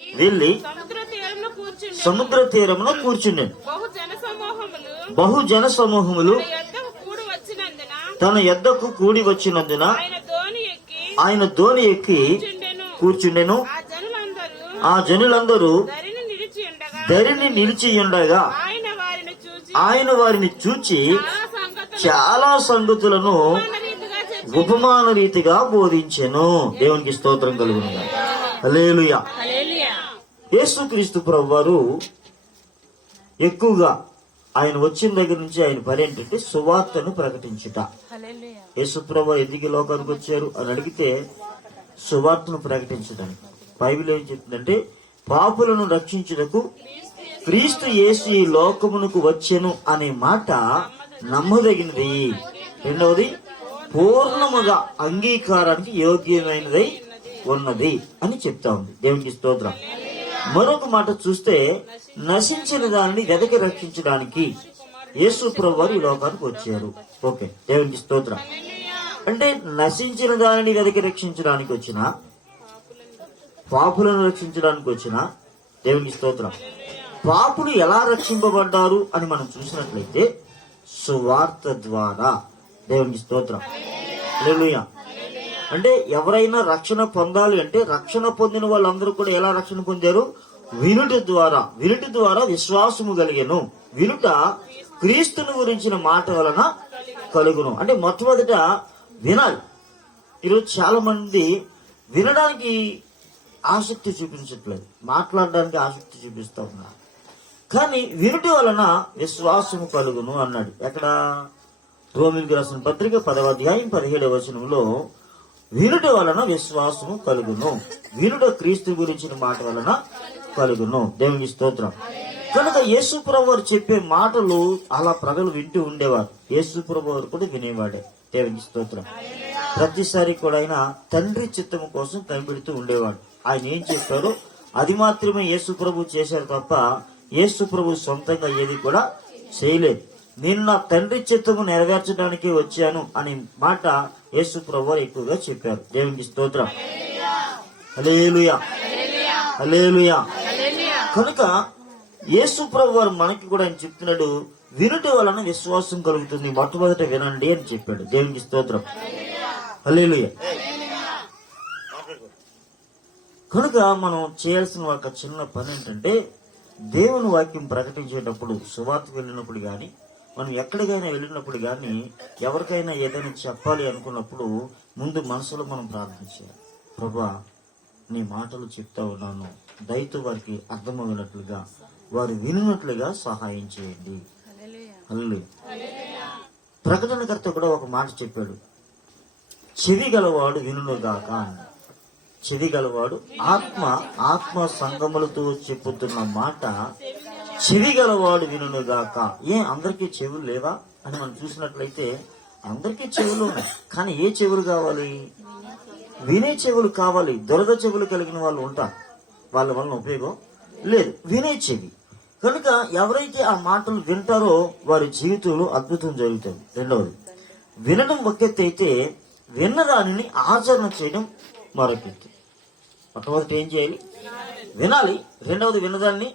వెళ్ళి సముద్ర తీరమున కూర్చుండెను. బహు జన సమూహములు తన యొద్దకు కూడి వచ్చినందున ఆయన దోణి ఎక్కి కూర్చుండెను. ఆ జనులందరూ ధరిని నిలిచి ఉండగా ఆయన వారిని చూచి చాలా సంగతులను ఉపమాన రీతిగా బోధించెను. దేవునికి స్తోత్రం కలుగునుగా. హల్లెలూయా. యేసుక్రీస్తు ప్రభువారు ఎక్కువగా ఆయన వచ్చిన దగ్గర నుంచి ఆయన పని ఏంటంటే సువార్తను ప్రకటించుట. యేసు ప్రభువారు ఎందుకు లోకానికి వచ్చారు అని అడిగితే సువార్తను ప్రకటించడానికి. బైబిల్ ఏం చెప్తుందంటే పాపులను రక్షించుటకు క్రీస్తు యేసు ఈ లోకమునకు వచ్చెను అనే మాట నమ్మదగినది. రెండవది పూర్ణముగా అంగీకారానికి యోగ్యమైనదై ఉన్నది అని చెప్తా ఉంది. దేవునికి స్తోత్రం. మరొక మాట చూస్తే నశించిన దానిని వెదకి రక్షించడానికి యేసు ప్రభువారు ఈ లోకానికి వచ్చారు. ఓకే, దేవునికి స్తోత్రం. అంటే నశించిన దానిని వెదకి రక్షించడానికి వచ్చిన, పాపులను రక్షించడానికి వచ్చిన. దేవునికి స్తోత్రం. పాపులు ఎలా రక్షింపబడ్డారు అని మనం చూసినట్లయితే సువార్త ద్వారా. దేవునికి స్తోత్రం. హల్లెలూయా. అంటే ఎవరైనా రక్షణ పొందాలి అంటే రక్షణ పొందిన వాళ్ళందరూ కూడా ఎలా రక్షణ పొందారు? వినుట ద్వారా. వినుట ద్వారా విశ్వాసము కలిగెను. వినుట క్రీస్తుని గురించిన మాట వలన కలుగును. అంటే మొట్టమొదట వినాలి. ఈరోజు చాలా మంది వినడానికి ఆసక్తి చూపించట్లేదు, మాట్లాడడానికి ఆసక్తి చూపిస్తా ఉన్నారు. కానీ వినుట వలన విశ్వాసము కలుగును అన్నాడు. ఎక్కడ? రోమీయులకు రాసిన పత్రిక 10వ అధ్యాయం 17వ వచనంలో వినుట వలన విశ్వాసము కలుగును. వినుట క్రీస్తు గురించిన మాట వలన కలుగును. దేవునికి స్తోత్రం. కనుక యేసు ప్రభువారు చెప్పే మాటలు అలా ప్రజలు వింటూ ఉండేవారు. యేసు ప్రభువారు కూడా వినేవాడే. దేవునికి స్తోత్రం. ప్రతిసారి కూడా ఆయన తండ్రి చిత్తము కోసం కనిపెడుతూ ఉండేవాడు. ఆయన ఏం చెప్పారో అది మాత్రమే యేసు ప్రభు చేశారు తప్ప యేసు ప్రభు సొంతంగా ఏది కూడా చేయలేదు. నేను నా తండ్రి చిత్తము నెరవేర్చడానికి వచ్చాను అనే మాట యేసు ప్రభువారు ఎక్కువగా చెప్పారు. దేవునికి స్తోత్రం. హల్లెలూయా. హల్లెలూయా. కనుక యేసు ప్రభువారు మనకి కూడా ఆయన చెప్తున్నాడు, వినుట వలన విశ్వాసం కలుగుతుంది, మొట్టమొదట వినండి అని చెప్పాడు. దేవునికి స్తోత్రం. హల్లెలూయా. కనుక మనం చేయాల్సిన ఒక చిన్న పని ఏంటంటే దేవుని వాక్యం ప్రకటించేటప్పుడు, సువార్తకు వెళ్ళినప్పుడు గాని, మనం ఎక్కడికైనా వెళ్ళినప్పుడు గాని, ఎవరికైనా ఏదైనా చెప్పాలి అనుకున్నప్పుడు ముందు మనసులో మనం ప్రార్థించాలి. ప్రభువా, నీ మాటలు చెప్తా ఉన్నాను, దయతో వారికి అర్థమవునట్లుగా, వారు వినున్నట్లుగా సహాయం చేయండి. హల్లెలూయా. ప్రకటనకర్త కూడా ఒక మాట చెప్పాడు, చెవి గలవాడు వినుగాక అని. చెవి గలవాడు ఆత్మ సంగములతో చెప్పుతున్న మాట చెవి గలవాడు వినుగాక. అందరికీ చెవులు లేవా అని మనం చూసినట్లయితే అందరికీ చెవులు ఉన్నాయి. కానీ ఏ చెవులు కావాలి? వినే చెవులు కావాలి. దురద చెవులు కలిగిన వాళ్ళు ఉంటారు, వాళ్ళ వలన ఉపయోగం లేదు. వినే చెవి. కనుక ఎవరైతే ఆ మాటలు వింటారో వారి జీవితంలో అద్భుతం జరుగుతుంది. రెండవది, వినడం ఒక ఎత్తు అయితే విన్నదానిని ఆచరణ చేయడం మరొక ఎత్తు. మొట్టమొదటి ఏం చేయాలి? వినాలి. రెండవది విన్నదాన్ని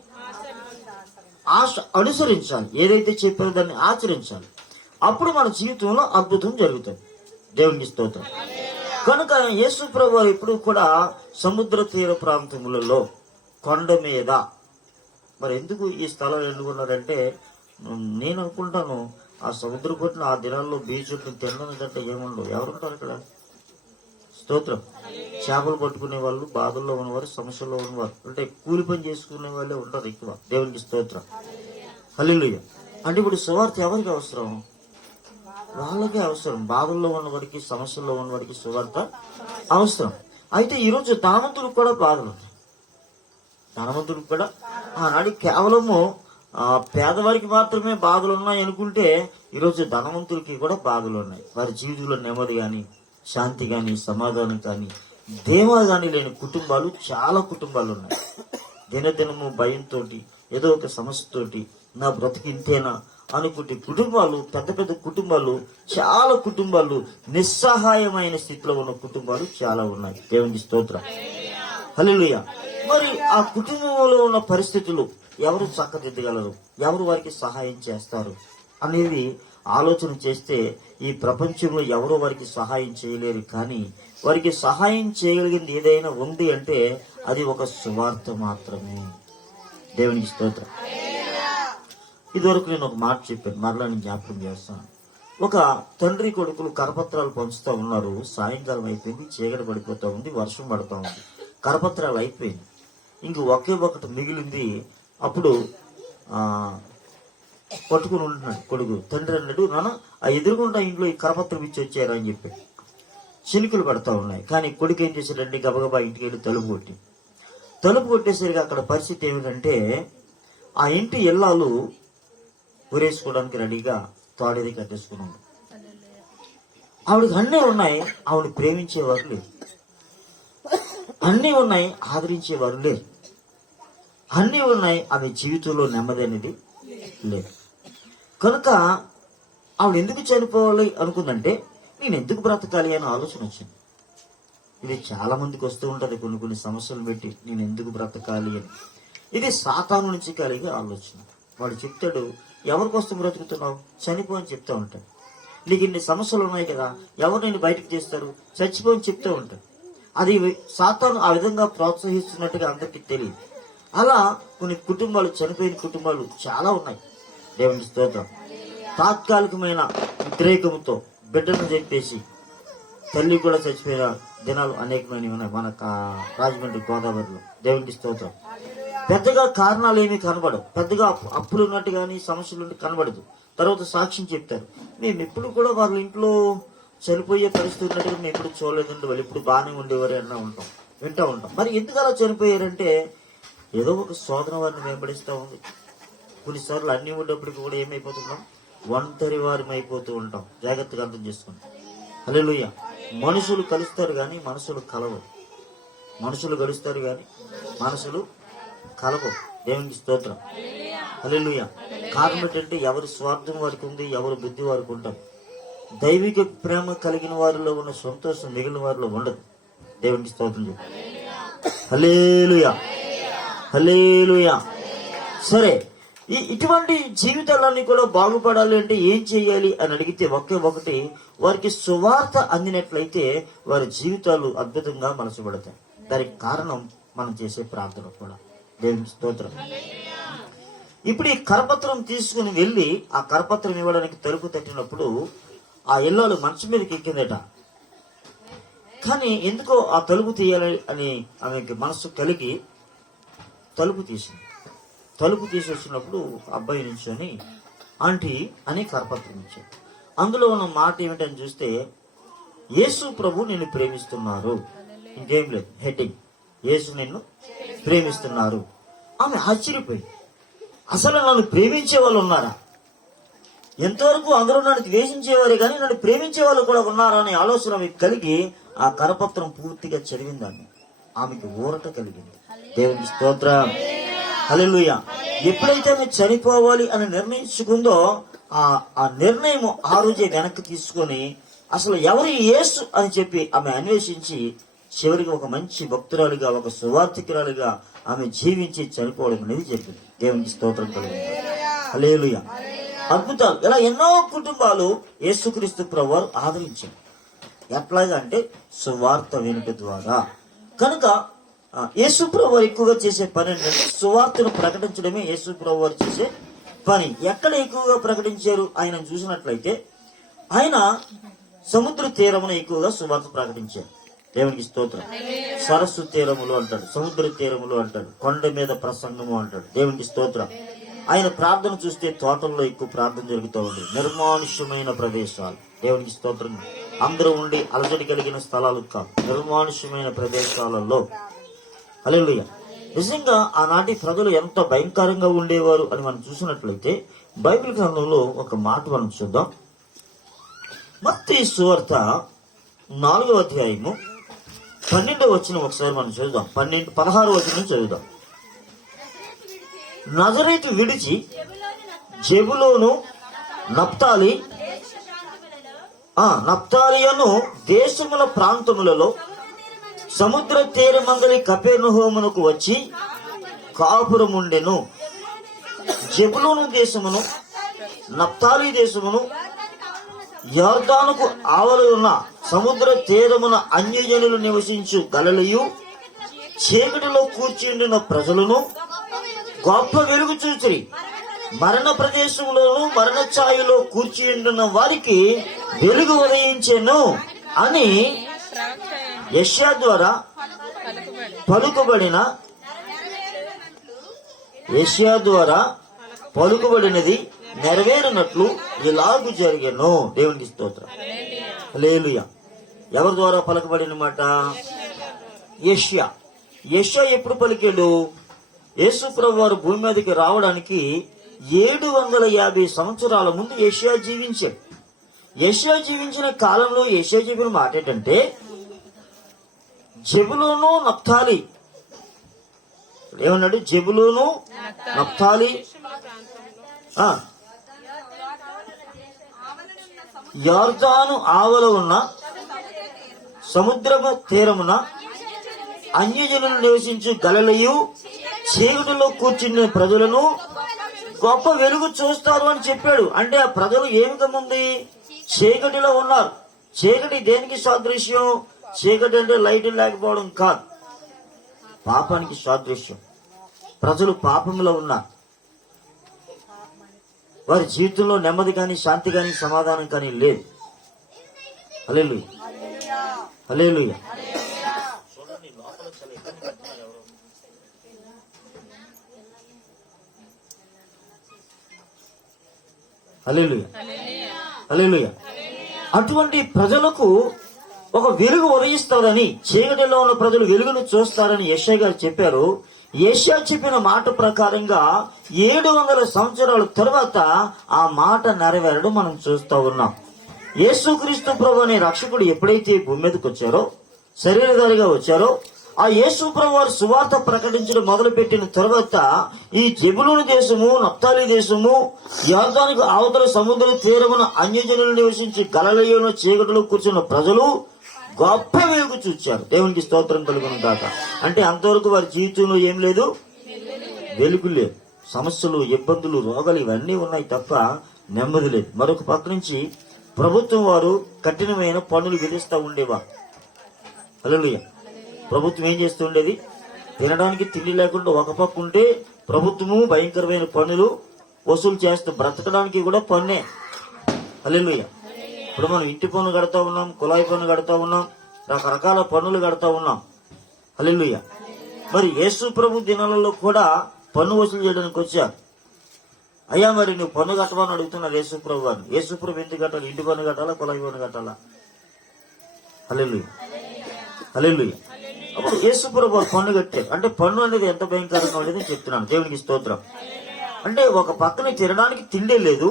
అనుసరించాలి. ఏదైతే చెప్పారో దాన్ని ఆచరించాలి. అప్పుడు మన జీవితంలో అద్భుతం జరుగుతుంది. దేవునికి స్తోత్రం. కనుక యేసు ప్రభువారు ఎప్పుడు కూడా సముద్ర తీర ప్రాంతములలో, కొండ మీద, మరి ఎందుకు ఈ స్థలం ఎన్నుకున్నారంటే, నేను అనుకుంటాను ఆ సముద్ర కొట్టిన ఆ దినాల్లో బీచ్ తినడం కంటే ఏముండవు. ఎవరుంటారు అక్కడ? స్తోత్రం. చేపలు పట్టుకునే వాళ్ళు, బాధల్లో ఉన్నవారు, సమస్యల్లో ఉన్నవారు, అంటే కూలి పని చేసుకునే వాళ్ళే ఉంటారు ఎక్కువ. దేవునికి స్తోత్రం. హల్లెలూయా. అంటే ఇప్పుడు సువార్త ఎవరికి అవసరం? వాళ్ళకే అవసరం. బాధల్లో ఉన్నవారికి, సమస్యల్లో ఉన్నవారికి సువార్త అవసరం. అయితే ఈరోజు ధనవంతులకు కూడా బాధలు ఉన్నాయి. ధనవంతులకు కూడా ఆనాడు కేవలము పేదవారికి మాత్రమే బాధలు ఉన్నాయి అనుకుంటే, ఈరోజు ధనవంతులకి కూడా బాధలు ఉన్నాయి. వారి జీవితంలో నెమ్మది గాని, శాంతి గాని, సమాధానం కానీ, ధీమా గాని లేని కుటుంబాలు చాలా కుటుంబాలు ఉన్నాయి. దినదినము భయంతో, ఏదో ఒక సమస్యతోటి నా బ్రతికి ఇంతేనా అనుకుంటే కుటుంబాలు, పెద్ద పెద్ద కుటుంబాలు, చాలా కుటుంబాలు, నిస్సహాయమైన స్థితిలో ఉన్న కుటుంబాలు చాలా ఉన్నాయి. దేవునికి స్తోత్రం. హల్లెలూయా. మరి ఆ కుటుంబంలో ఉన్న పరిస్థితులు ఎవరు చక్కదిద్దగలరు, ఎవరు వారికి సహాయం చేస్తారు అనేది ఆలోచన చేస్తే ఈ ప్రపంచంలో ఎవరు వారికి సహాయం చేయలేరు. కానీ వారికి సహాయం చేయగలిగింది ఏదైనా ఉంది అంటే అది ఒక సువార్త మాత్రమే. దేవునికి స్తోత్రం. ఇదివరకు నేను ఒక మాట చెప్పాను, మరలా నేను జ్ఞాపకం చేస్తాను. ఒక తండ్రి కొడుకులు కరపత్రాలు పంచుతా ఉన్నారు. సాయంకాలం అయిపోయింది, చీకటి పడిపోతా ఉంది, వర్షం పడతా ఉంది, కరపత్రాలు అయిపోయింది, ఇంక ఒకే ఒకటి మిగిలింది. అప్పుడు పట్టుకుని ఉంటున్నాడు కొడుకు. తండ్రి అన్నాడు, నాన్న ఆ ఎదురుగుండా ఇంట్లో ఈ కరపత్రం ఇచ్చి వచ్చారు అని చెప్పి. చినుకులు పడతా ఉన్నాయి. కానీ కొడుకు ఏం చేశాడంటే గబగబా ఇంటికి వెళ్ళి తలుపు కొట్టేసరికి అక్కడ పరిస్థితి ఏమిటంటే ఆ ఇంటి ఇల్లాలు ఊరేసుకోవడానికి రెడీగా తాడేది కట్టేసుకున్నాడు. ఆవిడకి అన్నీ ఉన్నాయి, ఆవిడ ప్రేమించేవారు లేరు. అన్నీ ఉన్నాయి, ఆదరించేవారు లేరు. అన్నీ ఉన్నాయి, ఆమె జీవితంలో నెమ్మది అనేది లేదు. కనుక ఆవిడ ఎందుకు చనిపోవాలి అనుకుందంటే నేను ఎందుకు బ్రతకాలి అని ఆలోచన వచ్చింది. ఇది చాలా మందికి వస్తూ ఉంటది, కొన్ని సమస్యలు పెట్టి నేను ఎందుకు బ్రతకాలి అని. ఇది సాతాను నుంచి కలిగే ఆలోచన. వాడు చెప్తాడు, ఎవరి కోసం బ్రతుకుతున్నావు, చనిపో అని చెప్తా ఉంటాడు. నీకు ఇన్ని సమస్యలు ఉన్నాయి కదా, ఎవరు నేను బయటకు తీస్తారు, చచ్చిపో అని చెప్తూ ఉంటాడు. అది సాతాను ఆ విధంగా ప్రోత్సహిస్తున్నట్టుగా అందరికీ తెలియదు. అలా కొన్ని కుటుంబాలు, చనిపోయిన కుటుంబాలు చాలా ఉన్నాయి. దేవుని స్తోత్రం. తాత్కాలికమైన ఉద్రేకంతో బిడ్డను చెప్పేసి తల్లి కూడా చచ్చిపోయిన దినాలు అనేకమైనవి ఉన్నాయి మన రాజమండ్రి, గోదావరిలో. దేవునికి స్తోత్రం. పెద్దగా కారణాలు ఏమీ కనబడవు, పెద్దగా అప్పులు ఉన్నట్టు కానీ సమస్యలు ఉన్నట్టు కనబడదు. తర్వాత సాక్ష్యం చెప్తారు, మేము ఎప్పుడు కూడా వాళ్ళ ఇంట్లో చనిపోయే పరిస్థితి ఉన్నట్టుగా మేము ఎప్పుడు చూడలేదండి, వాళ్ళు ఇప్పుడు బాగానే ఉండేవారు అన్నా వింటూ ఉంటాం. మరి ఎందుకు అలా చనిపోయారంటే ఏదో ఒక శోధన వారిని వెంబడిస్తూ ఉంది. కొన్నిసార్లు అన్ని ఉండేప్పటికీ కూడా ఏమైపోతున్నాం, ఒంటరి వారి అయిపోతూ ఉంటాం. జాగ్రత్తగా అర్థం చేసుకుంటాం. హల్లెలూయా. మనుషులు కలుస్తారు కానీ మనసులు కలవరు. మనుషులు కలుస్తారు కానీ మనసులు కలవరు. దేవునికి స్తోత్రం. హల్లెలూయా. కారణం ఏంటంటే ఎవరి స్వార్థం వారికి ఉంది, ఎవరి బుద్ధి వారికి ఉంటాం. దైవిక ప్రేమ కలిగిన వారిలో ఉన్న సంతోషం మిగిలిన వారిలో ఉండదు. దేవునికి స్తోత్రం చెప్పు. హల్లెలూయా, హల్లెలూయా. సరే, ఇటువంటి జీవితాలన్నీ కూడా బాగుపడాలి అంటే ఏం చేయాలి అని అడిగితే ఒకే ఒకటి, వారికి సువార్త అందినట్లయితే వారి జీవితాలు అద్భుతంగా మనసుపడతాయి. దానికి కారణం మనం చేసే ప్రార్థన కూడా. దేవుని స్తోత్రం. ఇప్పుడు ఈ కరపత్రం తీసుకుని వెళ్ళి ఆ కరపత్రం ఇవ్వడానికి తలుపు తట్టినప్పుడు ఆ ఇల్లాలు మంచం మీదకి ఎక్కిందట. కానీ ఎందుకో ఆ తలుపు తీయాలి అని ఆమెకి మనసు కలిగి తలుపు తీసింది. తలుపు తీసి వచ్చినప్పుడు అబ్బాయి నుంచొని ఆంటీ అని కరపత్రం ఇచ్చాడు. అందులో ఉన్న మాట ఏమిటని చూస్తే, యేసు ప్రభు నిన్ను ప్రేమిస్తున్నారు. ఇంకేం లేదు, హెడ్డింగ్, యేసు నిన్ను ప్రేమిస్తున్నారు. ఆమె ఆశ్చర్యపోయింది. అసలు నన్ను ప్రేమించే వాళ్ళు ఉన్నారా? ఎంతవరకు అందరూ నన్ను ద్వేషించేవారే కానీ నన్ను ప్రేమించే వాళ్ళు కూడా ఉన్నారా అనే ఆలోచన ఆమెకు కలిగి ఆ కరపత్రం పూర్తిగా చదివిందాన్ని. ఆమెకు ఊరట కలిగింది. దేవునికి స్తోత్రం. హల్లెలూయా. ఎప్పుడైతే ఆమె చనిపోవాలి అని నిర్ణయించుకుందో ఆ నిర్ణయం ఆ రోజే వెనక్కి తీసుకొని అసలు ఎవరు యేసు అని చెప్పి ఆమె అన్వేషించి చివరికి ఒక మంచి భక్తురాలుగా, ఒక సువార్థికురాలుగా ఆమె జీవించి చనిపోవడం అనేది జరిగింది. దేవునికి స్తోత్రం కలిగింది. హల్లెలూయా. అద్భుతాలు. ఇలా ఎన్నో కుటుంబాలు యేసుక్రీస్తు ప్రభువారు ఆదరించారు. ఎట్లాగా అంటే సువార్త వినుట ద్వారా. కనుక యేసు ప్రభువారు ఎక్కువగా చేసే పని ఏంటంటే సువార్తను ప్రకటించడమే యేసు ప్రభువారు చేసే పని. ఎక్కడ ఎక్కువగా ప్రకటించారు ఆయన చూసినట్లయితే ఆయన సముద్ర తీరమును ఎక్కువగా సువార్త ప్రకటించారు. దేవునికి స్తోత్రం. సరస్సు తీరములు అంటాడు, సముద్ర తీరములు అంటాడు, కొండ మీద ప్రసంగము అంటాడు. దేవునికి స్తోత్రం. ఆయన ప్రార్థన చూస్తే తోటల్లో ఎక్కువ ప్రార్థన జరుగుతూ ఉంది. నిర్మానుష్యమైన ప్రదేశాలు. దేవునికి స్తోత్రం. అందరూ ఉండి అలజడి కలిగిన స్థలాలు కాదు, నిర్మానుష్యమైన ప్రదేశాలలో. హల్లెలూయా. నిజంగా ఆనాటి ప్రజలు ఎంత భయంకరంగా ఉండేవారు అని మనం చూసినట్లయితే బైబిల్ గ్రంథంలో ఒక మాట మనం చూద్దాం. మత్తయి సువార్త 4వ అధ్యాయము 12వ వచనం ఒకసారి మనం చదువుదాం. 16వ వచనం చదువుదాం. నజరేతు విడిచి జెబులోను నప్తాలియను దేశముల ప్రాంతములలో సముద్ర తీరమందలి కపెర్నహూమునకు వచ్చి కాపురముండెను. జెబులూను దేశమును, నప్తాలి దేశమును, యొర్దానుకు ఆవలి ఉన్న సముద్ర తీరమున అన్యజనులు నివసించు గలిలయు, చీకటిలో కూర్చుండిన ప్రజలను గొప్ప వెలుగు చూచిరి. మరణ ప్రదేశంలోను మరణ ఛాయలో కూర్చుండిన వారికి వెలుగు ఉదయించెను అని యెషయా ద్వారా పలుకుబడినది నెరవేరినట్లు ఇలాగు జరిగెను. దేవునికి స్తోత్రం. హల్లెలూయా. ఎవరి ద్వారా పలుకబడిన మాట? యెషయా. యెషయా ఎప్పుడు పలికాడు? యేసు ప్రభు వారు భూమి మీదకి రావడానికి 750 సంవత్సరాల ముందు యెషయా జీవించాడు. యెషయా జీవించిన కాలంలో యెషయా చెప్పిన మాట ఏంటంటే, జెబులూను నప్తాలి, ఏమన్నాడు? జెబులూను నప్తాలి, యొర్దాను ఆవల ఉన్న సముద్రము తీరమున అన్యజనులు నివసించు గలిలయు, చీకటిలో కూర్చున్న ప్రజలను గొప్ప వెలుగు చూస్తారు అని చెప్పాడు. అంటే ఆ ప్రజలు ఏమిటముంది? చీకటిలో ఉన్నారు. చీకటి దేనికి సాదృశ్యం? చీకటి అంటే లైట్ లేకపోవడం కాదు, పాపానికి సాదృశ్యం. ప్రజలు పాపంలో ఉన్నారు. వారి జీవితంలో నెమ్మది కానీ, శాంతి కానీ, సమాధానం కానీ లేదు. హల్లెలూయా, హల్లెలూయా. హల్లెలూయా, హల్లెలూయా. అటువంటి ప్రజలకు ఒక వెలుగు ఉదయిస్తారని, చీకటిలో ఉన్న ప్రజలు వెలుగును చూస్తారని యెషయా గారు చెప్పారు. యెషయా చెప్పిన మాట ప్రకారంగా 700 సంవత్సరాల తర్వాత ఆ మాట నెరవేరడం మనం చూస్తూ ఉన్నాం. యేసుక్రీస్తు ప్రభు అనే రక్షకుడు ఎప్పుడైతే భూమి మీదకి వచ్చారో, శరీరధారిగా వచ్చారో, ఆ యేసు ప్రభు వారు సువార్త ప్రకటించడం మొదలు పెట్టిన తర్వాత ఈ జెబులూను దేశము, నప్తాలి దేశము, యొర్దానుకు అవతల సముద్ర తీరమున అన్యజనులు నివసించి గలిలయను చీకటిలో కూర్చున్న ప్రజలు గొప్ప వెలుగు చూచారు. దేవునికి స్తోత్రం కలుగును గాక. అంటే అంతవరకు వారి జీవితంలో ఏం లేదు? వెలుగు లేదు. సమస్యలు, ఇబ్బందులు, రోగాలు ఇవన్నీ ఉన్నాయి తప్ప నెమ్మది లేదు. మరొక పక్క నుంచి ప్రభుత్వం వారు కఠినమైన పన్నులు విధిస్తూ ఉండేవారు. హల్లెలూయా. ప్రభుత్వం ఏం చేస్తూ ఉండేది? తినడానికి తిండి లేకుండా ఒక పక్క ఉంటే ప్రభుత్వము భయంకరమైన పన్నులు వసూలు చేస్తూ, బ్రతకడానికి కూడా పన్నే. హల్లెలూయా. ఇప్పుడు మనం ఇంటి పన్ను కడతా ఉన్నాం, కుళాయి పన్ను కడతా ఉన్నాం, రకరకాల పన్నులు కడతా ఉన్నాం. హల్లెలూయా. మరి యేసు ప్రభు దినాలలో కూడా పన్ను వసూలు చేయడానికి వచ్చారు. అయ్యా మరి నువ్వు పన్ను కట్టమని అడుగుతున్నారు యేసు ప్రభు గారు. యేసు ప్రభు ఎందుకు కట్టాలి? ఇంటి పన్ను కట్టాలా, కుళాయి పన్ను కట్టాలా? హల్లెలూయా, హల్లెలూయా. అప్పుడు యేసు ప్రభు వారు పన్ను కట్టారు. అంటే పన్ను అనేది ఎంత భయంకరంగా ఉండేది చెప్తున్నాను. దేవునికి స్తోత్రం. అంటే ఒక పక్కన తినడానికి తిండే లేదు,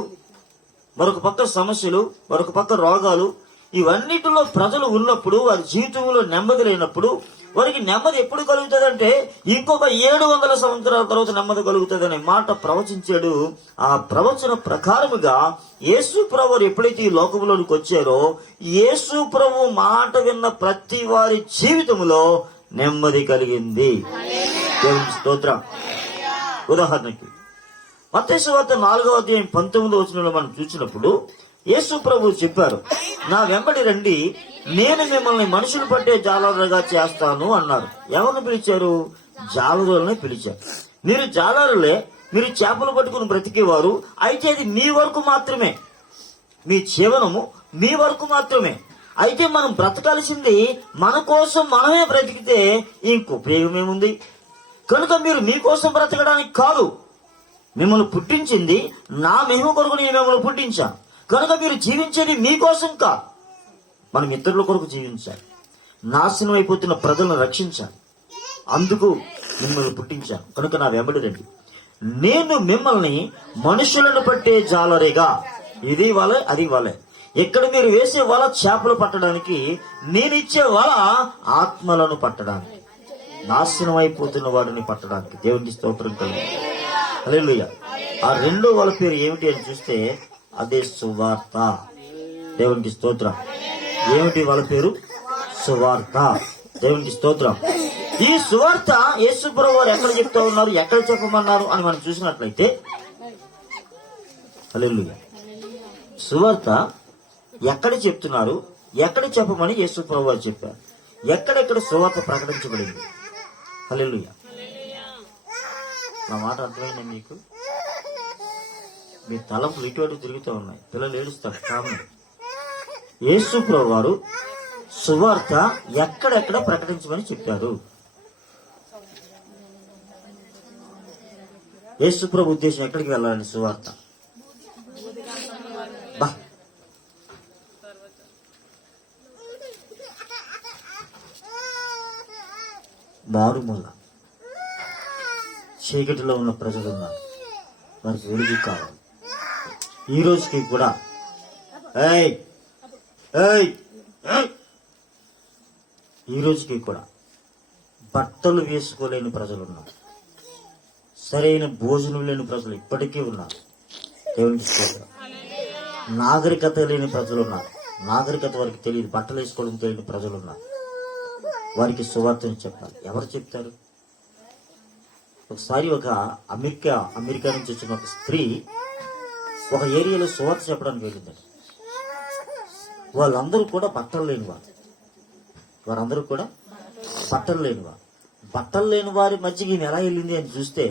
మరొక పక్క సమస్యలు, మరొక పక్క రోగాలు, ఇవన్నిటిలో ప్రజలు ఉన్నప్పుడు వారి జీవితంలో నెమ్మది లేనప్పుడు వారికి నెమ్మది ఎప్పుడు కలుగుతుందంటే ఇంకొక 700 సంవత్సరాల తర్వాత నెమ్మది కలుగుతుందనే మాట ప్రవచించాడు. ఆ ప్రవచన ప్రకారముగా యేసు ప్రభు ఎప్పుడైతే ఈ లోకంలోనికి వచ్చారో, యేసు ప్రభు మాట విన్న ప్రతి వారి జీవితంలో నెమ్మది కలిగింది. దేవుని స్తోత్రం. ఉదాహరణకి మత్తయి సువార్త 4వ అధ్యాయం 19వ వచనంలో మనం చూసినప్పుడు యేసు ప్రభు చెప్పారు, నా వెంబడి రండి, నేను మిమ్మల్ని మనుషులు పట్టే జాలరులుగా చేస్తాను అన్నారు. ఎవరిని పిలిచారు? జాలరులని పిలిచారు. మీరు జాలరులే, మీరు చేపలు పట్టుకుని బ్రతికేవారు. అయితే అది మీ వరకు మాత్రమే, మీ జీవనము మీ వరకు మాత్రమే. అయితే మనం బ్రతకాల్సింది మన కోసం మనమే బ్రతికితే ఇంక ఉపయోగం ఏముంది? కనుక మీరు మీకోసం బ్రతకడానికి కాదు, మిమ్మల్ని పుట్టించింది నా మహిమ కొరకు నేను మిమ్మల్ని పుట్టించాను. కనుక మీరు జీవించేది మీకోసం కాదు, మనం ఇతరుల కొరకు జీవించాలి, నాశనం అయిపోతున్న ప్రజలను రక్షించాలి. అందుకు మిమ్మల్ని పుట్టించాను. కనుక నా వెంబడి రండి, నేను మిమ్మల్ని మనుషులను పట్టే జాలరేగా. ఇది వలే, అది వలే. ఇక్కడ మీరు వేసే వల చేపలు పట్టడానికి, నేనిచ్చే వల ఆత్మలను పట్టడానికి, నాశనం అయిపోతున్న వారిని పట్టడానికి. దేవునికి స్తోత్రం కలుగు. హల్లెలూయా. ఆ రెండో వాళ్ళ పేరు ఏమిటి అని చూస్తే అదే సువార్త. దేవునికి స్తోత్రం. ఏమిటి వాళ్ళ పేరు? సువార్త. దేవునికి స్తోత్రం. ఈ సువార్త యేసు ప్రభువు వారు ఎక్కడ చెప్తా ఉన్నారు, ఎక్కడ చెప్పమన్నారు అని మనం చూసినట్లయితే, హల్లెలూయా, సువార్త ఎక్కడ చెప్తున్నారు, ఎక్కడ చెప్పమని యేసు ప్రభువు వారు చెప్పారు, ఎక్కడెక్కడ సువార్త ప్రకటించబడింది. హల్లెలూయా. నా మాట అర్థమైందా మీకు? మీ తలంపులు ఇటు అటు తిరుగుతూ ఉన్నాయి. పిల్లలు ఏడుస్తారు కామన్. యేసు ప్రభువు వారు సువార్త ఎక్కడెక్కడ ప్రకటించమని చెప్పారు. యేసు ప్రభు ఉద్దేశం ఎక్కడికి వెళ్ళాలని సువార్త? మారుమూల చీకటిలో ఉన్న ప్రజలు ఉన్నారు, వారికి వెలుగు కావాలి. ఈ రోజుకి కూడా ఈ రోజుకి కూడా బట్టలు వేసుకోలేని ప్రజలు ఉన్నారు, సరైన భోజనం లేని ప్రజలు ఇప్పటికీ ఉన్నారు. దేవునికి స్తోత్రం. నాగరికత లేని ప్రజలు ఉన్నారు, నాగరికత వారికి తెలియదు, బట్టలు వేసుకోవడం తెలియని ప్రజలు ఉన్నారు. వారికి సువార్తని చెప్పాలి. ఎవరు చెప్తారు? ఒకసారి ఒక అమెరికా నుంచి వచ్చిన ఒక స్త్రీ ఒక ఏరియాలో సువార్త చెప్పడానికి వెళ్ళిందండి. వాళ్ళందరూ కూడా బట్టలు లేనివారు, వారందరూ కూడా బట్టలు లేనివారు. బట్టలు లేని వారి మధ్యకి ఈయన ఎలా వెళ్ళింది అని చూస్తే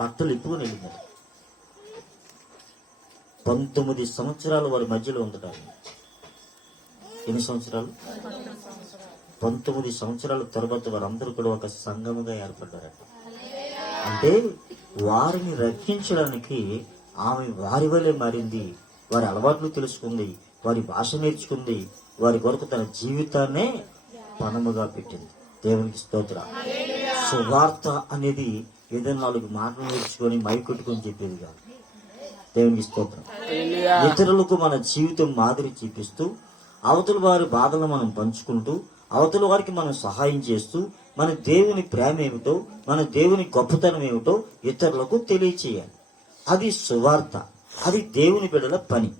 బట్టలు ఇప్పుకొని వెళ్ళిందండి. 19 సంవత్సరాలు వారి మధ్యలో ఉండటానికి. ఎన్ని సంవత్సరాలు? 19 సంవత్సరాల తర్వాత వారందరూ కూడా ఒక సంఘముగా ఏర్పడ్డారట. అంటే వారిని రక్షించడానికి ఆమె వారి వల్లే మారింది. వారి అలవాట్లు తెలుసుకుంది, వారి భాష నేర్చుకుంది, వారి కొరకు తన జీవితాన్నే పణముగా పెట్టింది. దేవునికి స్తోత్రం. సువార్త అనేది ఏదో 4 మాటలు నేర్చుకొని మైకొట్టుకొని చెప్పేది కాదు. దేవునికి స్తోత్రం. ఇతరులకు మన జీవితం మాదిరి చూపిస్తూ, అవతల వారి బాధలు మనం పంచుకుంటూ, అవతల వారికి మనం సహాయం చేస్తూ, మన దేవుని ప్రేమ ఏమిటో, మన దేవుని గొప్పతనం ఏమిటో ఇతరులకు తెలియచేయాలి. అది సువార్త. అది దేవుని బిడ్డల పని.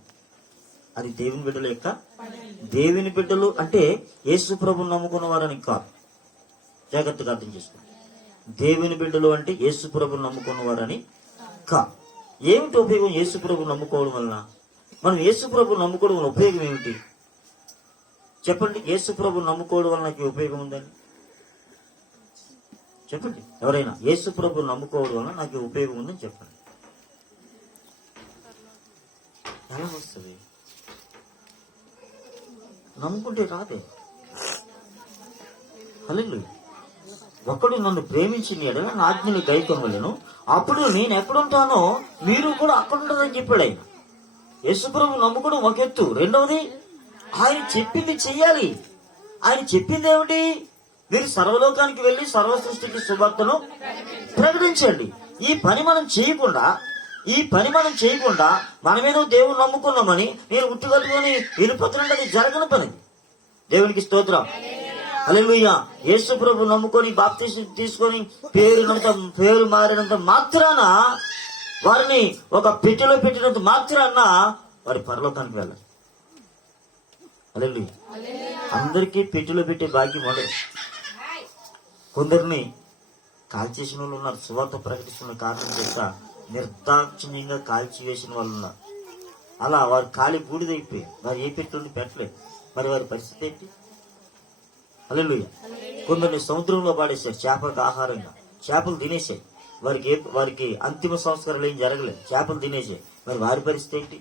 అది దేవుని బిడ్డల యొక్క దేవుని బిడ్డలు అంటే యేసు ప్రభువును నమ్ముకున్న వారని కాదు. జాగ్రత్తగా అర్థం చేసుకోండి. దేవుని బిడ్డలు అంటే యేసు ప్రభువును నమ్ముకున్న వారని కాదు. ఏమిటి ఉపయోగం యేసు ప్రభువును నమ్ముకోవడం వలన? మనం యేసు ప్రభువును నమ్ముకోవడం వల్ల ఉపయోగం ఏమిటి చెప్పండి? యేసు ప్రభువును నమ్ముకోవడం వల్ల నాకు ఉపయోగం ఉందని చెప్పండి. ఎవరైనా యేసు ప్రభువును నమ్ముకోవడం వల్ల నాకు ఉపయోగం ఉందని చెప్పండి. ఎలా వస్తుంది? నమ్ముకుంటే రాదే. హల్లెలూయా. ఒకడు నన్ను ప్రేమించిన యెడల నా ఆజ్ఞని గైకొనవలెను, అప్పుడు నేను ఎక్కడుంటానో మీరు కూడా అక్కడ ఉండదని చెప్పాడు ఆయన. యేసుప్రభు నమ్ముకోవడం ఒక ఎత్తు. రెండవది, ఆయన చెప్పింది చెయ్యాలి. ఆయన చెప్పింది ఏమిటి? మీరు సర్వలోకానికి వెళ్లి సర్వ సృష్టికి సువార్తను ప్రకటించండి. ఈ పని మనం చేయకుండా మనమేదో దేవుని నమ్ముకున్నామని నేను ఉట్టుకట్టుకొని వెళ్ళిపోతున్నట్టు అది జరగని పని. దేవునికి స్తోత్రం. హల్లెలూయా. యేసు ప్రభు నమ్ముకొని బాప్తిసం తీసుకొని పేరు మారినంత మాత్రాన, వారిని ఒక పెట్టెలో పెట్టినంత మాత్రాన వారి పరలోకానికి వెళ్ళాలి. హల్లెలూయా. అందరికీ పెట్టెలో పెట్టే భాగ్యం ఉండదు. కొందరిని కాల్చేసిన వాళ్ళు ఉన్నారు. సువార్త ప్రకటిస్తున్న కారణం చేత నిర్దాక్షిణ్యంగా కాల్చివేసిన వాళ్ళు ఉన్నారు. అలా వారు కాలి బూడిదైపోయి వారు ఏ పెట్టెలు పెట్టలేదు. మరి వారి పరిస్థితి ఏంటి? హల్లెలూయా. కొందరిని సముద్రంలో పాడేశారు చేపలకు ఆహారంగా. చేపలు తినేసాయి. వారికి అంతిమ సంస్కారాలు ఏం జరగలేదు. చేపలు తినేసాయి. మరి వారి పరిస్థితి ఏంటి?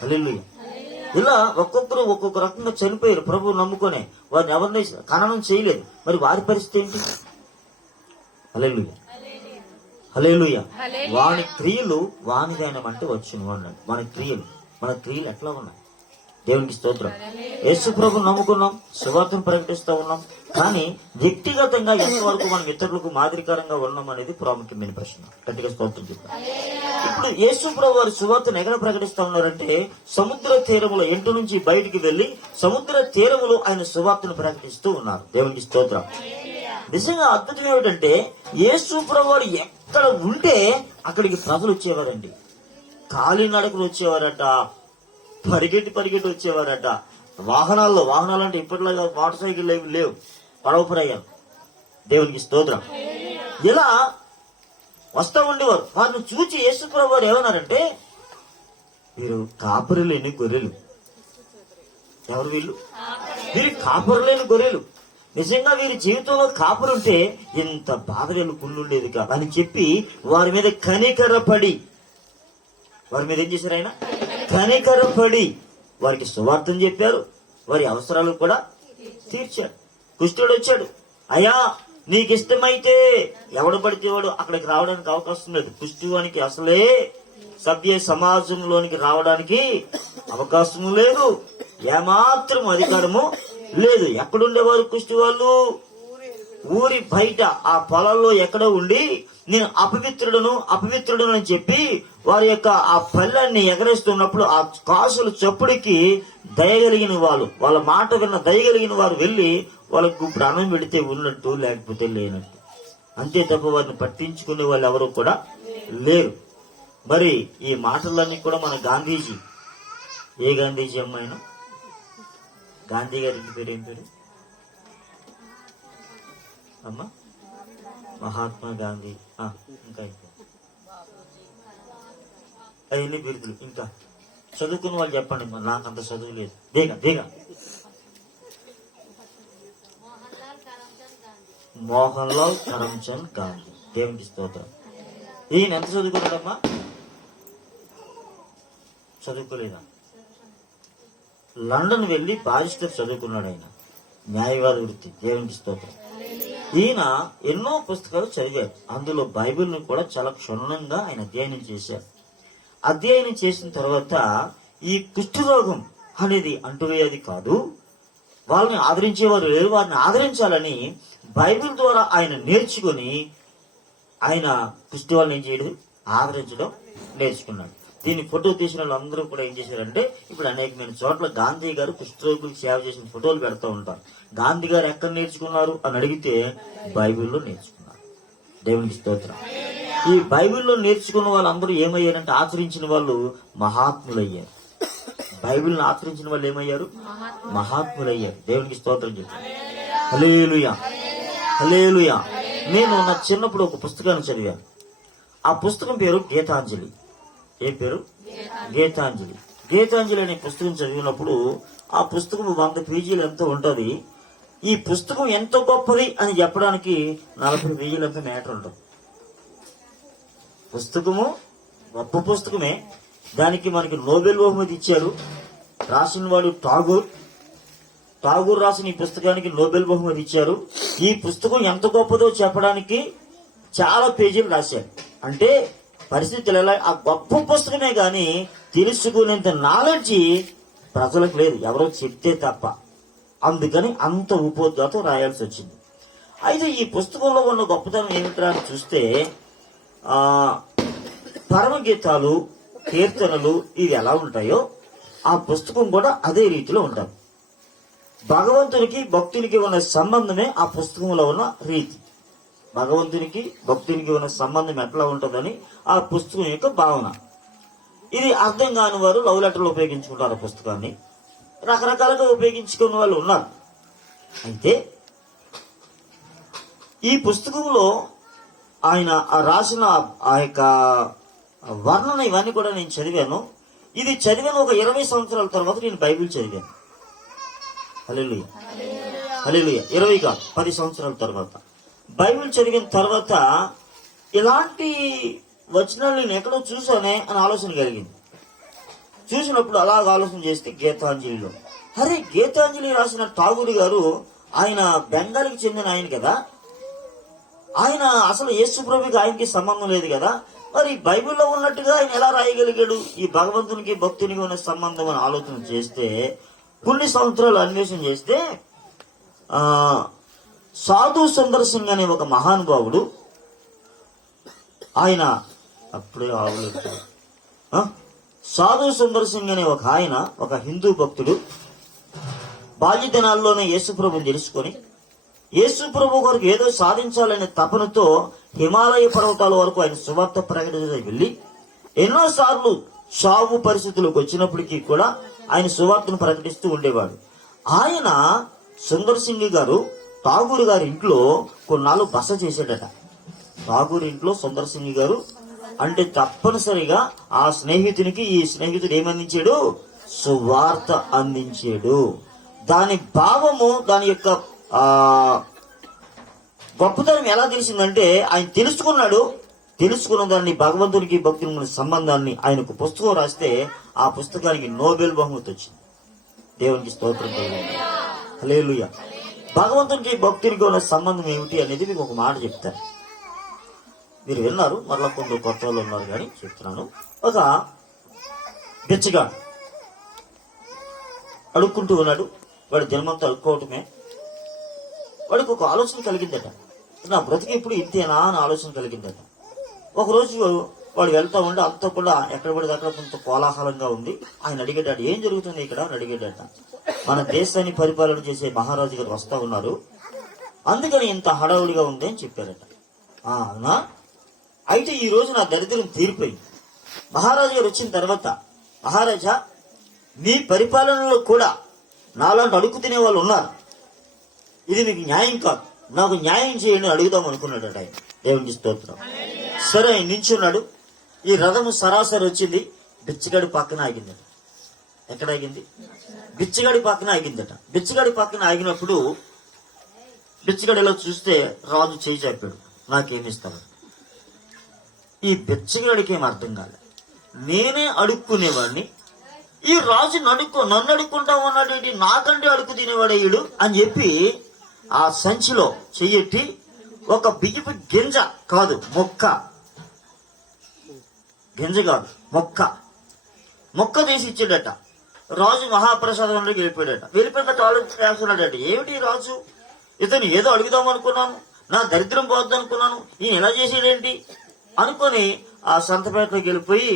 హల్లెలూయా. ఇలా ఒక్కొక్కరు ఒక్కొక్క రకంగా చనిపోయారు ప్రభువు నమ్ముకొనే. వారిని ఎవరిని ఖననం చేయలేదు. మరి వారి పరిస్థితి ఏంటి? హల్లెలూయా. హల్లెలూయా. వాని క్రియలు వానిదైనమంటే వచ్చును అన్నాడు. మన క్రియలు ఎట్లా ఉన్నాయి? దేవునికి స్తోత్రం. యేసు ప్రభువును నమ్ముకున్నాం, సువార్తను ప్రకటిస్తూ ఉన్నాం, కానీ వ్యక్తిగతంగా ఎంతవరకు మనం ఇతరులకు మాదిరికరంగా ఉన్నాం అనేది ప్రాముఖ్యమైన ప్రశ్న. గట్టిగా స్తోత్రం చెప్తాం. ఇప్పుడు యేసు ప్రభు వారి సువార్తను ఎక్కడ ప్రకటిస్తా ఉన్నారంటే సముద్ర తీరములో ఇంటి నుంచి బయటికి వెళ్లి సముద్ర తీరములో ఆయన సువార్తను ప్రకటిస్తూ ఉన్నారు. దేవునికి స్తోత్రం. నిజంగా అద్భుతం ఏమిటంటే యేసు ప్రభు వారు ఎక్కడ ఉంటే అక్కడికి ప్రజలు వచ్చేవారండి. కాలినడకలు వచ్చేవారట, పరిగెట్టి వచ్చేవారట. వాహనాలు అంటే ఇప్పటిలాగా మోటార్ సైకిల్ ఏమి లేవు, పడవ ప్రయాణం. దేవునికి స్తోత్రం. ఇలా వస్తూ ఉండేవారు. వారిని చూచి యేసుప్రభు వారు ఏమన్నారంటే, వీరు కాపరి లేని గొర్రెలు. ఎవరు వీళ్ళు? వీరు కాపరి లేని గొర్రెలు. నిజంగా వీరి జీవితంలో కాపరు ఉంటే ఇంత బాధ వీళ్ళు కుళ్ళుండేది కాదు అని చెప్పి వారి మీద కనికరపడి, వారి మీద ఏం చేశారు? ఆయన కనికరపడి వారికి సువార్తను చెప్పారు. వారి అవసరాలు కూడా తీర్చాడు. కుష్ఠుడు వచ్చాడు, అయ్యా నీకు ఇష్టమైతే ఎవడు పడితే వాడు అక్కడికి రావడానికి అవకాశం లేదు. కుష్ఠువానికి అసలే సభ్య సమాజంలోనికి రావడానికి అవకాశం లేదు, ఏమాత్రం అధికారము లేదు. ఎక్కడుండేవారు కుష్టి వాళ్ళు? ఊరి బయట ఆ పొలాల్లో ఎక్కడో ఉండి నేను అపవిత్రుడును అని చెప్పి వారి యొక్క ఆ పళ్ళాన్ని ఎగరేస్తున్నప్పుడు ఆ కాసుల చప్పుడికి దయగలిగిన వాళ్ళు, వాళ్ళ మాట విన్న దయగలిగిన వారు వెళ్లి వాళ్ళకు ప్రాణం పెడితే ఉన్నట్టు, లేకపోతే లేనట్టు. అంతే తప్ప వారిని పట్టించుకునే వాళ్ళు ఎవరు కూడా లేరు. మరి ఈ మాటలన్నీ కూడా మన గాంధీజీ, ఏ గాంధీజీ అమ్మాయినా, గాంధీ గారి ఇంటి పేరు ఏం పేరు అమ్మా? మహాత్మా గాంధీ. ఇంకా అవన్నీ బిరుదులు. ఇంకా చదువుకున్న వాళ్ళు చెప్పండి, నాకు అంత చదువు లేదు. దిగ మోహన్ లాల్ కరమ్చంద్ గాంధీ. దేవునికి స్తోత్రం. ఈయన ఎంత చదువుకున్నాడమ్మా? చదువుకోలేదా? లండన్ వెళ్లి బారిస్టర్ చదువుకున్నాడు. ఆయన న్యాయవాద వృత్తి. దేవునికి స్తోత్రం. ఈయన ఎన్నో పుస్తకాలు చదివారు. అందులో బైబిల్ ను కూడా చాలా క్షుణ్ణంగా ఆయన అధ్యయనం చేశారు. అధ్యయనం చేసిన తర్వాత ఈ కుష్ఠరోగం అనేది అంటువ్యాధి కాదు, వాళ్ళని ఆదరించేవారు లేరు, వారిని ఆదరించాలని బైబిల్ ద్వారా ఆయన నేర్చుకుని ఆయన కుష్టి వాళ్ళని ఏం చేయడం, ఆదరించడం నేర్చుకున్నాడు. దీన్ని ఫోటో తీసిన వాళ్ళందరూ కూడా ఏం చేశారంటే, ఇప్పుడు అనేకమైన చోట్ల గాంధీ గారు కుష్ఠరోగులకు సేవ చేసిన ఫోటోలు పెడతా ఉంటారు. గాంధీ గారు ఎక్కడ నేర్చుకున్నారు అని అడిగితే బైబిల్లో నేర్చుకున్నారు. దేవునికి స్తోత్రం. ఈ బైబిల్లో నేర్చుకున్న వాళ్ళందరూ ఏమయ్యారంటే, ఆచరించిన వాళ్ళు మహాత్ములయ్యారు. బైబిల్ని ఆచరించిన వాళ్ళు ఏమయ్యారు? మహాత్ములయ్యారు. దేవునికి స్తోత్రం చెప్పారు. హల్లెలూయా, హల్లెలూయా. నేను నా చిన్నప్పుడు ఒక పుస్తకాన్ని చదివాను. ఆ పుస్తకం పేరు గీతాంజలి. ఏ పేరు? గీతాంజలి. గీతాంజలి అనే పుస్తకం చదివినప్పుడు ఆ పుస్తకం 100 పేజీలు ఎంతో ఉంటది. ఈ పుస్తకం ఎంత గొప్పది అని చెప్పడానికి 40 పేజీలు ఎంత మ్యాటర్ ఉంటుంది. పుస్తకము గొప్ప పుస్తకమే. దానికి మనకి నోబెల్ బహుమతి ఇచ్చారు. రాసిన వాడు ఠాగూర్ రాసిన ఈ పుస్తకానికి నోబెల్ బహుమతి ఇచ్చారు. ఈ పుస్తకం ఎంత గొప్పదో చెప్పడానికి చాలా పేజీలు రాశారు. అంటే పరిస్థితులు ఎలా, ఆ గొప్ప పుస్తకమే గాని తెలుసుకునేంత నాలెడ్జి ప్రజలకు లేదు, ఎవరో చెప్తే తప్ప. అందుకని అంత ఉపోద్ఘాతం రాయాల్సి వచ్చింది. అయితే ఈ పుస్తకంలో ఉన్న గొప్పతనం ఏమిట్రా అని చూస్తే, పరమగీతాలు, కీర్తనలు ఇవి ఎలా ఉంటాయో ఆ పుస్తకం కూడా అదే రీతిలో ఉంటాయి. భగవంతునికి భక్తునికి ఉన్న సంబంధమే ఆ పుస్తకంలో ఉన్న రీతి. భగవంతునికి భక్తునికి ఉన్న సంబంధం ఎట్లా ఉంటుందని ఆ పుస్తకం యొక్క భావన. ఇది అర్థం కాని వారు లవ్ లెటర్లు ఉపయోగించుకుంటారు. ఆ పుస్తకాన్ని రకరకాలుగా ఉపయోగించుకునే వాళ్ళు ఉన్నారు. అయితే ఈ పుస్తకంలో ఆయన రాసిన ఆ యొక్క వర్ణన ఇవన్నీ కూడా నేను చదివాను. ఇది చదివాను ఒక 20 సంవత్సరాల తర్వాత నేను బైబిల్ చదివాను. హల్లెలూయా, హల్లెలూయా. 20 కాదు, 10 సంవత్సరాల తర్వాత బైబిల్ చదివిన తర్వాత ఇలాంటి వచనాలు నేను ఎక్కడో చూసానే అని ఆలోచన కలిగింది. చూసినప్పుడు అలాగ ఆలోచన చేస్తే గీతాంజలిలో, అరే గీతాంజలి రాసిన ఠాగూర్ గారు ఆయన బెంగాల్కి చెందిన ఆయన కదా, ఆయన అసలు యేసు ప్రభుకి ఆయనకి సంబంధం లేదు కదా, మరి బైబిల్లో ఉన్నట్టుగా ఆయన ఎలా రాయగలిగాడు? ఈ భగవంతునికి భక్తునికి ఉన్న సంబంధం అని ఆలోచన చేస్తే, కొన్ని సంవత్సరాలు అన్వేషణ చేస్తే సాధు సుందర్ సింగ్ అనే ఒక మహానుభావుడు, ఆయన అప్పుడే సాధు సుందర్ సింగ్ అనే ఒక ఆయన, ఒక హిందూ భక్తుడు, బాల్యదినాల్లోనే యేసుప్రభుని తెలుసుకొని యేసుప్రభు కొరకు ఏదో సాధించాలనే తపనతో హిమాలయ పర్వతాల వరకు ఆయన సువార్త ప్రకటించడానికి వెళ్ళి ఎన్నోసార్లు చావు పరిస్థితులకు వచ్చినప్పటికీ కూడా ఆయన సువార్తను ప్రకటిస్తూ ఉండేవాడు. ఆయన సుందర్ సింగ్ గారు ఠాగూర్ గారి ఇంట్లో కొన్నాళ్ళు బస చేశాడట. ఠాగూర్ ఇంట్లో సుందర్ సింగ్ గారు అంటే తప్పనిసరిగా ఆ స్నేహితునికి ఈ స్నేహితుడు ఏమందించాడు? సువార్త అందించాడు. దాని భావము, దాని యొక్క గొప్పతనం ఎలా తెలిసిందంటే ఆయన తెలుసుకున్న దాన్ని, భగవంతునికి భక్తునికి ఉన్న సంబంధాన్ని ఆయనకు పుస్తకం రాస్తే ఆ పుస్తకానికి నోబెల్ బహుమతి వచ్చింది. దేవునికి స్తోత్రం కలుగును. హల్లెలూయా. భగవంతునికి భక్తునికి ఉన్న సంబంధం ఏమిటి అనేది మీకు ఒక మాట చెప్తాను. మీరు విన్నారు, మరలా కొందరు కొత్త వాళ్ళు ఉన్నారు కానీ చెప్తున్నాను. ఒక బిచ్చగాడు అడుక్కుంటూ ఉన్నాడు. వాడు జన్మంతా అడుక్కోవటమే. వాడికి ఒక ఆలోచన కలిగిందట, నా బ్రతికి ఇప్పుడు ఇంతేనా అని ఆలోచన కలిగిందట. ఒకరోజు వాడు వెళ్తా ఉండి అంతా కూడా ఎక్కడ పడితే అక్కడ కొంత కోలాహలంగా ఉంది. ఆయన అడిగేటాడు, ఏం జరుగుతుంది ఇక్కడ అని అడిగేటట. మన దేశాన్ని పరిపాలన చేసే మహారాజు గారు వస్తా ఉన్నారు, అందుకని ఇంత హడావుడిగా ఉంది అని చెప్పారట. అవునా, అయితే ఈ రోజు నా దరిద్రం తీరిపోయింది. మహారాజు గారు వచ్చిన తర్వాత, మహారాజా మీ పరిపాలనలో కూడా నాలాంటి అడుగు తినే వాళ్ళు ఉన్నారు, ఇది మీకు న్యాయం కాదు, నాకు న్యాయం చేయండి అడుగుదాం అనుకున్నాడట ఆయన. దేవునికి స్తోత్రం. సరే ఆయన నించున్నాడు. ఈ రథము సరాసరి వచ్చింది, బిచ్చగాడి పక్కన ఆగిందట. ఎక్కడ ఆగింది? బిచ్చగాడి పక్కన ఆగిందట. బిచ్చగాడి పక్కన ఆగినప్పుడు బిచ్చగాడిలో చూస్తే రాజు చేయి చెప్పాడు, నాకేమిస్తాడు. ఈ బిచ్చగాడికి ఏం అర్థం కాలే, నేనే అడుక్కునేవాడిని, ఈ రాజు నన్ను అడుక్కుంటా ఉన్నాడు, నాకంటే అడుగు తినేవాడయ్యాడు అని చెప్పి ఆ సంచిలో చెయ్యట్టి ఒక బియ్యపు గింజ కాదు, గింజ కాదు మొక్క తీసి ఇచ్చాడట. రాజు మహాప్రసాదంలోకి వెళ్ళిపోయాడట. వెళ్ళిపోయిన తర్వాత ఆలోచన చేస్తున్నాడట, ఏమిటి రాజు, ఇతను ఏదో అడుగుదాం అనుకున్నాను, నా దరిద్రం పోద్దు అనుకున్నాను, ఈయన ఎలా చేసాడేంటి అనుకొని ఆ సంతపేటలోకి వెళ్ళిపోయి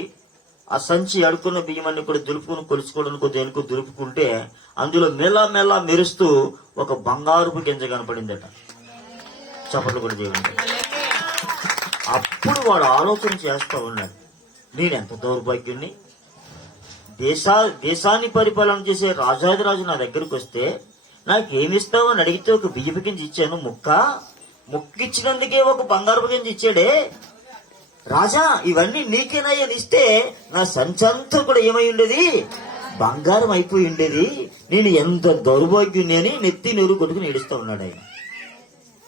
ఆ సంచి అడుక్కున్న బియ్యమన్ని కూడా దులుపుకుని కొలుచుకోవడానికి దేనికో దులుపుకుంటే అందులో మెల్ల మెరుస్తూ ఒక బంగారుపు గింజ కనపడిందట. చప్పట్లు కూడా చేయండి. అప్పుడు వాడు ఆలోచన చేస్తా ఉన్నాడు, నేనెంత దౌర్భాగ్యుణ్ణి, దేశాన్ని పరిపాలన చేసే రాజాదిరాజు నా దగ్గరకు వస్తే నాకేమిస్తావు అని అడిగితే ఒక బియ్యపు గింజ ఇచ్చాను, ముక్కిచ్చినందుకే ఒక బంగారుపు గింజ ఇచ్చాడే రాజా, ఇవన్నీ నీకేనాయని ఇస్తే నా సంచంతా కూడా ఏమై ఉండేది, బంగారం అయిపోయి ఉండేది, నేను ఎంత దౌర్భాగ్యుని అని నెత్తి నీరు కొట్టుకుని ఏడుస్తూ ఉన్నాడు ఆయన.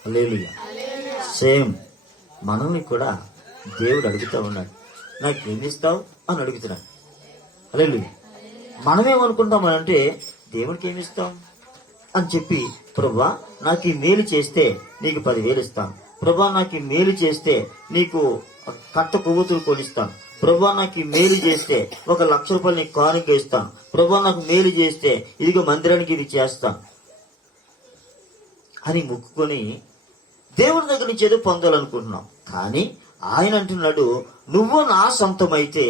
హల్లెలూయా. సేమ్ మనల్ని కూడా దేవుడు అడుగుతూ ఉన్నాడు, నాకేమిస్తావు అని అడుగుతున్నాడు. హల్లెలూయా. మనమేమనుకుంటామనంటే దేవుడికి ఏమిస్తాం అని చెప్పి, ప్రభువా నాకు ఈ మేలు చేస్తే నీకు 10,000 ఇస్తాను, ప్రభువా నాకు ఈ మేలు చేస్తే నీకు కట్ట కొవ్వొత్తులు కొనిస్తాను, ప్రభువా నాకు ఈ మేలు చేస్తే 1,00,000 రూపాయలు నీకు కానుక ఇస్తాను, ప్రభువా నాకు మేలు చేస్తే ఇదిగో మందిరానికి ఇది చేస్తాను అని మొక్కుకొని దేవుడి దగ్గర నుంచి ఏదో పొందాలనుకుంటున్నాం. కానీ ఆయన అంటున్నాడు, నువ్వు నా సొంతమైతే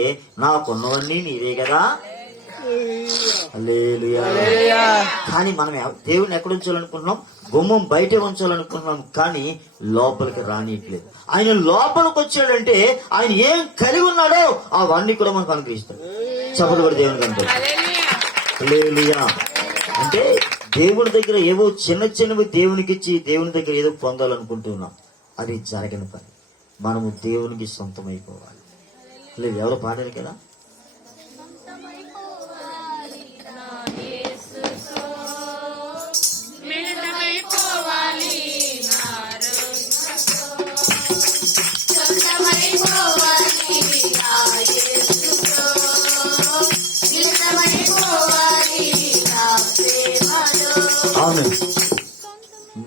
నాకున్నవన్నీ నీవే కదా. హల్లెలూయా. కానీ మనం దేవుడిని ఎక్కడ ఉంచాలనుకుంటున్నాం? గుమ్మం బయటే ఉంచాలనుకుంటున్నాం, కానీ లోపలికి రానియట్లేదు. ఆయన లోపలికి వచ్చాడంటే ఆయన ఏం కలిగి ఉన్నాడో అవన్నీ కూడా మనకు అనుగ్రహిస్తాడు. చప్పట్లు కూడా దేవునికి అంటే హల్లెలూయా. అంటే దేవుని దగ్గర ఏవో చిన్నవి దేవునికి ఇచ్చి దేవుని దగ్గర ఏదో పొందాలనుకుంటున్నాం, అది జరగని పని. మనము దేవునికి సొంతమైపోవాలి. లేదు, ఎవరో పాడారు కదా, అవును,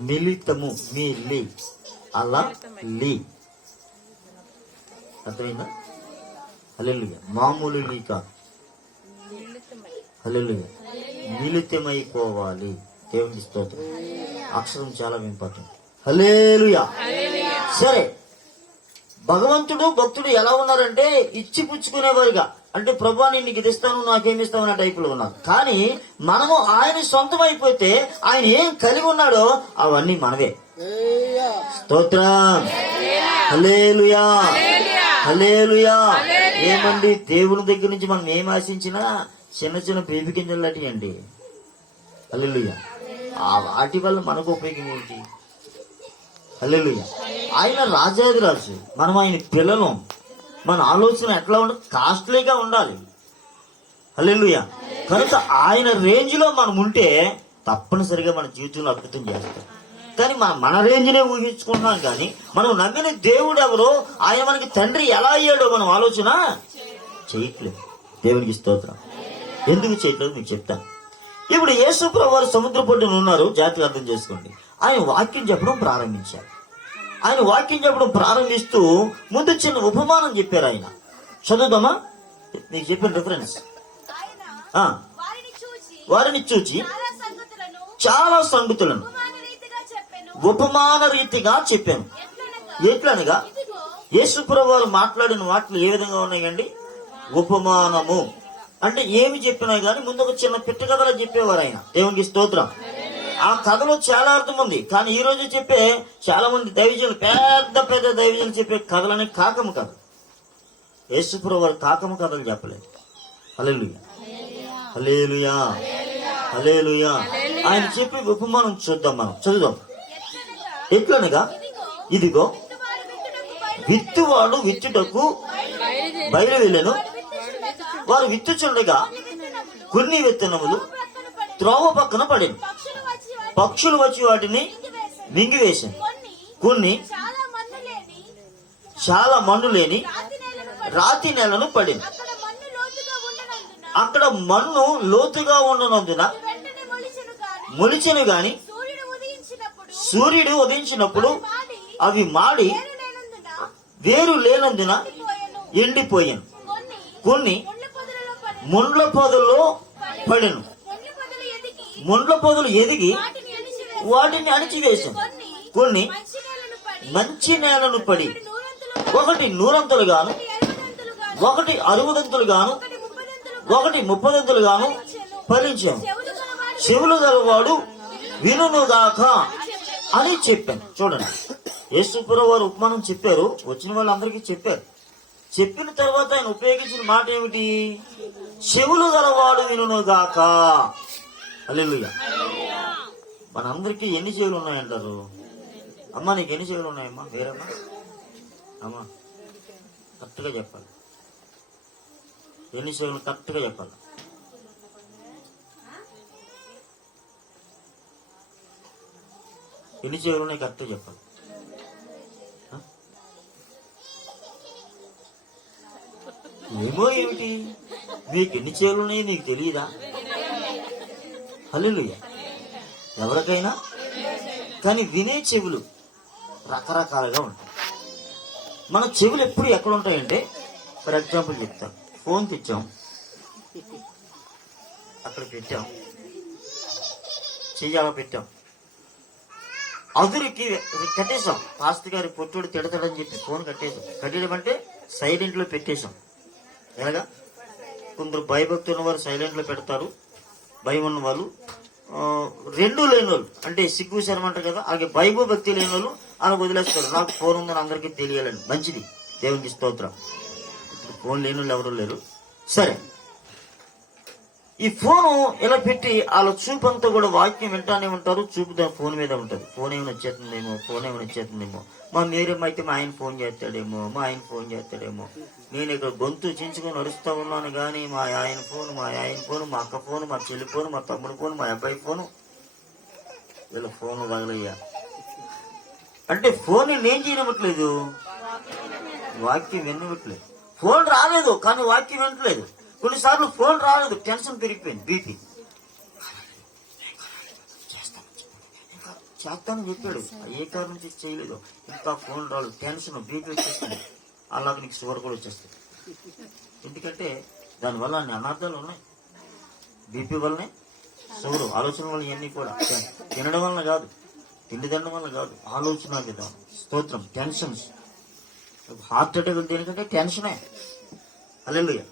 మిలితము, మీ లీ అలా లీ, అర్థమైందా? హల్లెలూయా. మామూలు లీ కాదు, హల్లెలూయా. మిలితమైపోవాలి. దేవునికి స్తోత్రం. అక్షరం చాలా ఇంపార్టెంట్. హల్లెలూయా. సరే, భగవంతుడు భక్తుడు ఎలా ఉన్నారంటే ఇచ్చి పుచ్చుకునేవారుగా, అంటే ప్రభువా నేను నీకు ఇది ఇస్తాను నాకేమిస్తావు అనే టైపులో ఉన్నారు. కానీ మనము ఆయన సొంతం అయిపోతే ఆయన ఏం కలిగి ఉన్నాడో అవన్నీ మనవే. స్తోత్రం. హల్లెలూయా. హల్లెలూయా. ఏమండి, దేవుని దగ్గర నుంచి మనం ఏం ఆశించినా చిన్న బేబీ గింజలు లాంటివండి. హల్లెలూయా. ఆ వాటి వల్ల మనకు ఉపయోగం ఏంటి? హల్లెలూయా. ఆయన రాజాదిరాజు, మనం ఆయన పిల్లలం. మన ఆలోచన ఎట్లా ఉండాలి? కాస్ట్లీగా ఉండాలి. హల్లెలూయా. కనుక ఆయన రేంజ్ లో మనం ఉంటే తప్పనిసరిగా మన జీవితంలో అద్భుతం చేస్తాం. కానీ మన రేంజ్నే ఊహించుకుంటున్నాం. కానీ మనం నమ్మిన దేవుడు ఎవరో, ఆయన మనకి తండ్రి ఎలా అయ్యాడో మనం ఆలోచన చేయట్లేదు. దేవునికి స్తోత్రం. ఎందుకు చేయట్లేదు మీకు చెప్తాను. ఇప్పుడు యేసు ప్రభువు వారు సముద్ర పొడ్డున ఉన్నారు. జాగ్రత్తగా అర్థం చేసుకోండి. ఆయన వాక్యం చెప్పడం ప్రారంభించారు. ఆయన వాక్యం చెప్పడం ప్రారంభిస్తూ ముందు చిన్న ఉపమానం చెప్పారు. ఆయన చదువుదామా? మీకు చెప్పిన రిఫరెన్స్. వారిని చూచి చాలా సంగతులను ఉపమాన రీతిగా చెప్పాను. ఎట్లనగా యేసు ప్రభువు వారు మాట్లాడిన మాటలు ఏ విధంగా ఉన్నాయండి? ఉపమానము అంటే ఏమి చెప్పినా గానీ ముందు ఒక చిన్న పిట్ట కథలో చెప్పేవారు ఆయన. దేవునికి స్తోత్రం. ఆ కథలో చాలా అర్థం ఉంది. కానీ ఈ రోజు చెప్పే చాలా మంది దైవజనులు, పెద్ద పెద్ద దైవజనులు చెప్పే కథలని కాకము కథ. యేసు ప్రభువు వారు కాకము కథలు చెప్పలేదు. హల్లెలూయా, హల్లెలూయా, హల్లెలూయా. ఆయన చెప్పే ఉపమానం చూద్దాం. మనం చదువుదాం. ఎట్లనగా ఇదిగో విత్తువాడు విత్తుటకు బయలు వెళ్ళెను. వారు విత్తుచుండగా కొన్ని విత్తనములు త్రోవ పక్కన పడేను. పక్షులు వచ్చి వాటిని మింగివేశాను. కొన్ని చాలా మన్ను లేని రాతి నేలను పడింది. అక్కడ మన్ను లోతుగా ఉండనందున మొలిచెను గాని సూర్యుడు ఉదయించినప్పుడు అవి మాడి వేరు లేనందున ఎండిపోయాను. కొన్ని ముండ్ల పొదల్లో పడెను. ముండ్ల పొదలు ఎదిగి వాటిని అణిచివేశాను. కొన్ని మంచి నేలను పడి ఒకటి 100 గాను, ఒకటి 60 గాను, ఒకటి 30 గాను ఫలించాను. చెవులు గలవాడు వినుగాక అని చెప్పాను. చూడండి, యేసు ప్రభువు వారు ఉపమానం చెప్పారు. వచ్చిన వాళ్ళందరికీ చెప్పారు. చెప్పిన తర్వాత ఆయన ఉపయోగించిన మాట ఏమిటి? చెవులు గలవాడు వినుగాక. హల్లెలూయా. మనందరికీ ఎన్ని చెవులు ఉన్నాయంటారు? అమ్మా, నీకు ఎన్ని చెవులు ఉన్నాయమ్మా? వేరమ్మా అమ్మా, కరెక్ట్గా చెప్పాలి. ఎన్ని చెవులు కరెక్ట్గా చెప్పాలి. ఎన్ని చెవులు ఉన్నాయి కరెక్ట్గా చెప్పాలి. ఏమో ఏమిటి, మీకు ఎన్ని చెవులు ఉన్నాయో నీకు తెలియదా? హల్లెలూయా. ఎవరికైనా కానీ వినే చెవులు రకరకాలుగా ఉంటాయి. మన చెవులు ఎప్పుడు ఎక్కడ ఉంటాయంటే, ఫర్ ఎగ్జాంపుల్ చెప్తాం. ఫోన్ తెచ్చాం, అక్కడ పెట్టాం, చెయ్యాలా పెట్టాం, అదురికి కట్టేశాం. పాస్టర్ గారి పొట్టుడు తిడతాడని చెప్పి ఫోన్ కట్టేశాం. కట్టేయడం అంటే సైలెంట్ లో పెట్టేశాం. ఎలాగా? కొందరు భయభక్తి ఉన్న వారు సైలెంట్ లో పెడతారు, భయం ఉన్న వాళ్ళు, రెండు లేని వాళ్ళు అంటే సిగ్గు శరం అంటారు కదా, అలాగే భయభక్తి లేని వాళ్ళు అలా వదిలేస్తారు. నాకు ఫోన్ ఉందని అందరికీ తెలియాలని. మంచిది, దేవునికి స్తోత్రం. ఇప్పుడు ఫోన్ లేని వాళ్ళు ఎవరు లేరు. సరే, ఈ ఫోను ఇలా పెట్టి వాళ్ళ చూపు అంతా కూడా వాక్యం వింటానే ఉంటారు. చూపు దాని ఫోన్ మీద ఉంటుంది. ఫోన్ ఏమైనా వచ్చేస్తుందేమో, మా మీరేమైతే మా ఆయన ఫోన్ చేస్తాడేమో, నేను ఇక్కడ గొంతు చించుకొని నడుస్తూ ఉన్నాను కానీ మా ఆయన ఫోన్, మా అక్క ఫోన్, మా చెల్లి ఫోన్, మా తమ్ముడి ఫోన్, మా అబ్బాయి ఫోను, వీళ్ళ ఫోన్ తగలయ్యా అంటే ఫోన్ నేను చేయనివ్వట్లేదు, వాక్యం వినవట్లేదు. ఫోన్ రాలేదు కానీ వాక్యం వినట్లేదు. కొన్నిసార్లు ఫోన్ రాలేదు, టెన్షన్ పెరిగిపోయింది, బీపీ. చేస్తానని చెప్పాడు, ఏ కారణం నుంచి చేయలేదు, ఇంకా ఫోన్ రాలేదు, టెన్షన్, బీపీ వచ్చేస్తుంది. అలాగే నీకు షుగర్ కూడా వచ్చేస్తుంది. ఎందుకంటే దానివల్ల అన్ని అనార్థాలు ఉన్నాయి. బీపీ వల్లనే షుగర్, ఆలోచన వల్ల ఇవన్నీ కూడా. తినడం వల్ల కాదు, తిండి తినడం వల్ల కాదు, ఆలోచన విధానం. స్తోత్రం. టెన్షన్స్, హార్ట్ అటాక్ దేనికంటే టెన్షనే. హల్లెలూయా.